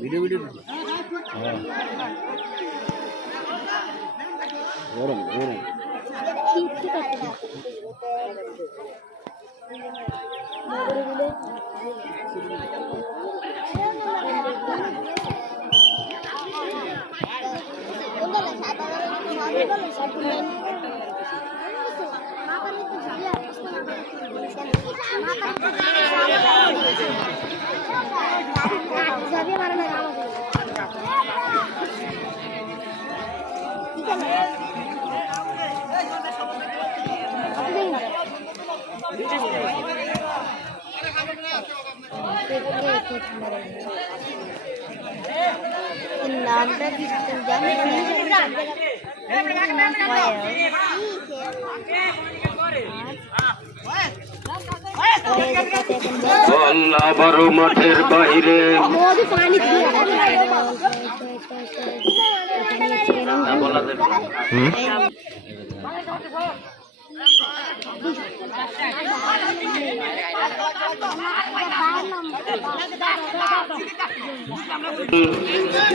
Video video গরম গরম। নামটা কি জানি আল্লাহ বারো মাঠের বাইরে।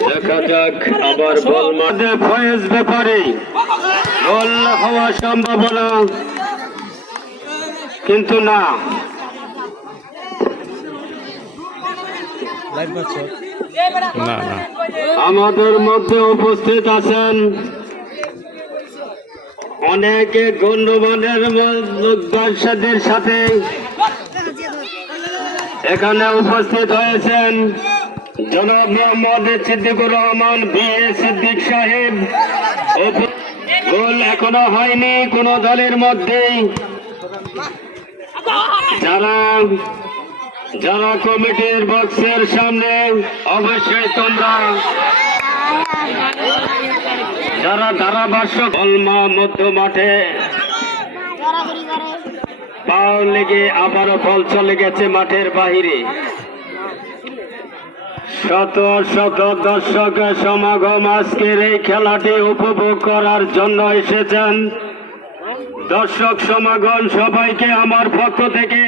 দেখা যাক আবার বল মাঠে ফয়েজ ব্যাপারে। গোল হওয়া সম্ভাবনা কিন্তু না। আমাদের মধ্যে উপস্থিত আছেন অনেকে গণ্যমানের ব্যবসাদের সাথে। এখানে উপস্থিত হয়েছেন জনাব মোহাম্মদ সিদ্দিকুর রহমান বি এ সিদ্দিক সাহেব। গোল এখনও হয়নি কোন দলের মধ্যেই। যারা যারা কমিটির বক্সের সামনে, অবশ্যই তোমরা, যারা ধারাভাষ্য কলমা মধ্য মাঠে পাও লেগে আবারও বল চলে গেছে মাঠের বাহিরে। শত শত দর্শকের সমাগম আজকের এই খেলাটি উপভোগ করার জন্য এসেছেন। দর্শক সমাগম সবাইকে আমার পক্ষ থেকে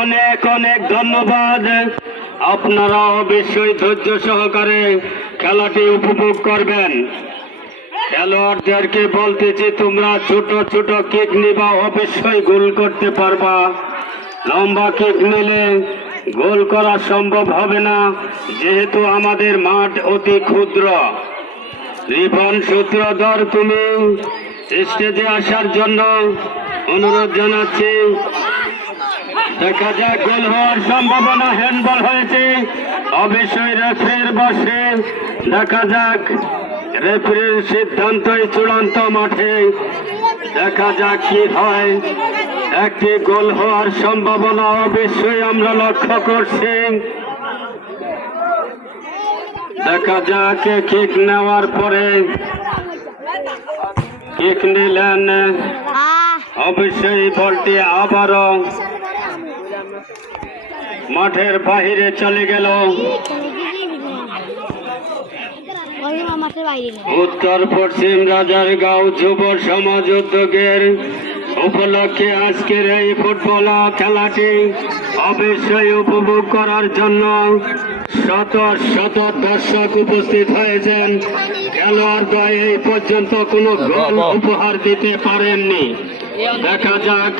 অনেক অনেক ধন্যবাদ। আপনারা অবশ্যই ধৈর্য সহকারে খেলাটি উপভোগ করবেন। খেলোয়াড়দেরকে বলতেছি, তোমরা ছোট ছোট কেক নিবা, অবশ্যই গোল করতে পারবা। লম্বা কেক নিলে গোল করা সম্ভব হবে না, যেহেতু আমাদের মাঠ অতি ক্ষুদ্র। রিপন সূত্রধর তুমি। স্টেজে আসার জন্য অনুরোধ জানাচ্ছি। দেখা যাক গোল হওয়ার সম্ভাবনা হ্যান্ডবল হয়েছে। অবশ্যই রেফারির বসে। দেখা যাক রেফারির সিদ্ধান্তই চূড়ান্ত মাঠে। দেখা যাক কি হয়। একটি গোল হওয়ার সম্ভাবনা অবশ্যই আমরা লক্ষ্য করছি। দেখা যাক কিক নেওয়ার পরে অবশ্যই বলটি আবারও মাঠের বাহিরে চলে গেল। উত্তর পশ্চিম রাজারগাঁও যুব সমাজ উদ্যোগের উপলক্ষে আজকের এই ফুটবল খেলাটি অবশ্যই উপভোগ করার জন্য শত শত দর্শক উপস্থিত হয়েছেন। খেলোয়াড় দয় এই পর্যন্ত কোনো গোল উপহার দিতে পারেননি। দেখা যাক